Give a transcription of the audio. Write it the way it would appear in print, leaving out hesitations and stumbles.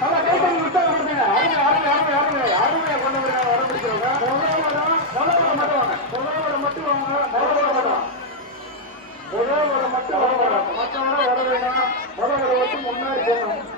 நல்லா கைத்தறி விட்டா வருங்க. அருமையா கொண்டு வர ஆரம்பிச்சிருங்க. முதல்வரம் மட்டும் வாங்க. முதல்வரம் மட்டும் வாங்க. முதல்வரம் மட்டும் வர வேண்டாம். மற்றவரை வர வேண்டாம். முதல்வரை மட்டும் முன்னாடி போகணும்.